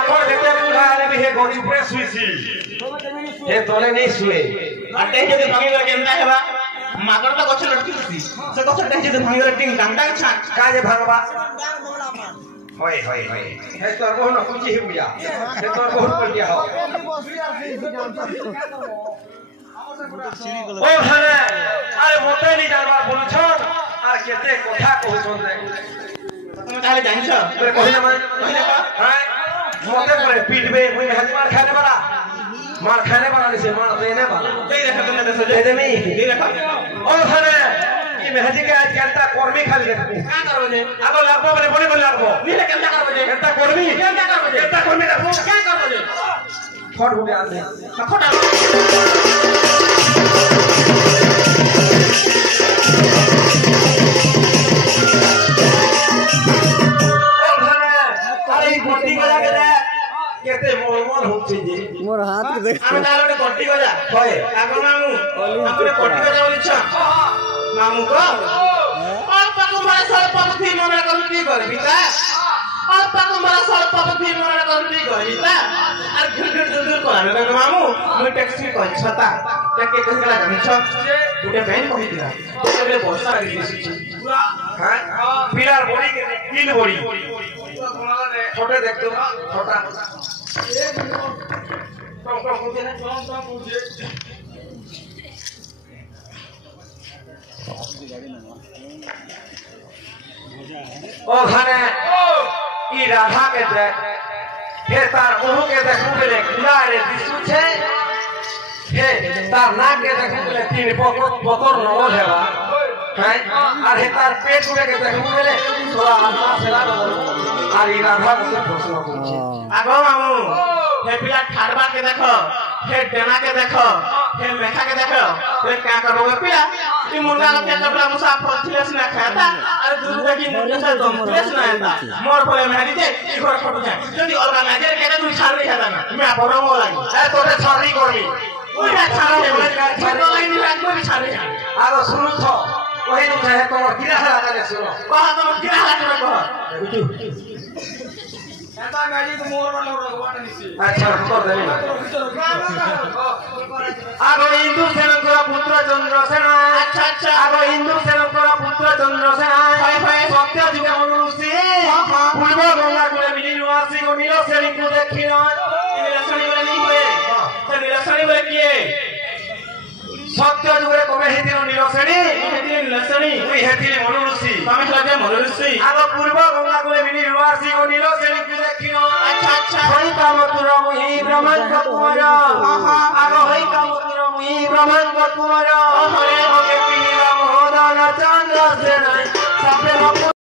माखन देते बुढ़ा आले भी हे गज ऊपर सुईसी हे तले नहीं सुए अटे जदि भांगी केनता हेबा माकड़ तो गछ लटकी छी से गछ टे जदि भांगी टिंग डांडा छा का जे भागबा होय होय होय हे तोर बहु न कुची ही बुया हे तोर बहुत पटिया हो ओ घरे अरे मोते नहीं जानबा बोलु छ आर केते कथा कहू छन रे तुम ताले जानि छ तोरे कहि ना हां मोते परे पीटबे मुई हजमार खाने वाला मार खाने वाला नहीं से मार देने वाला दे देखा तुमने दे दे मी दे देखा ओ घरे ई मेहजी के आज केनता कर्मी खाली देखू का करबो जे आगो लागबो बरे बड़ी बड़ी लागबो नीले केनता करबो जे केनता कर्मी देखू का करबो जे फट गुटे आ दे खटा केते मोरमोर होछि जे मोर हाथ देख आमे तालोटे कोट्टी गजा होय आगो मामू हमरे कोट्टी गजा बोली छ मामू को और पकुमार सरपति मोरा कमिटी करबी ता और पकुमार सरपति मोरा कमिटी करबी ता और घुट दूर कराबे के मामू मुई टैक्सी कहि छता के कहला जानि छ गुटे बहन कहि दिया तोरे बस्ता लगी दिसी हां पिलार बड़ी के किल बड़ी छोटे देख तो छोटा ओ घरे ई राधा के देख हे तार मुंह के देखू बेले गुला रे दिसु छे हे तार नाक के देखू बेले तीन पतर नवल हेबा हैं और हे तार पेट के देखू बेले थोड़ा आत्मा सेला और ई राधा के प्रश्न पूछे आगो मामू हे पिला ठाड़बा के देखो हे डेना के देखो हे मेखा के देखो तो क्या करोगे पिला ई मुंडा के कपड़ा मुसाफर थिलेस ना खाता अरे दूध की मुंडा से दम थिलेस ना आता मोर पले मेहदी जे ई घर छोटो जाय जदी ऑर्गेनाइजर के तू छाड़ी खाता ना मैं बरम लागी ए तोरे छाड़ी करबी ओइटा छाड़ी छाड़ी लाइन लागबो भी छाड़ी आगो सुनु छ ओहे नु चाहे तो किरा हला के सुनो कहा तो किरा हला के कह एता गाड़ी तो मोर वाला रगवाट निसी अच्छा कर देबी आगो हिंदू सेनकर पुत्र चंद्रसेन अच्छा अच्छा आगो हिंदू सेनकर पुत्र चंद्रसेन हाय हाय सत्य जुग मनुष्य पूर्व गंगा कुले मिली निवासी को नील सेनी को देखिन निरसनी वाले नहीं हुए तो निरसनी वाले किए सत्य जुगे कमे हेतिन नील सेनी हेतिन निरसनी मुई हेतिन मनुष्य तमे लगे मनुष्य आगो पूर्व गंगा कुले मिली निवासी को नील सेनी को देखिन अच्छा अच्छा होई काम तुर मुहि ब्रह्मांड कुमार आगो होई काम तुर मुहि ब्रह्मांड कुमार हरे हरे पिला मोहदान चंद्रसेन सापे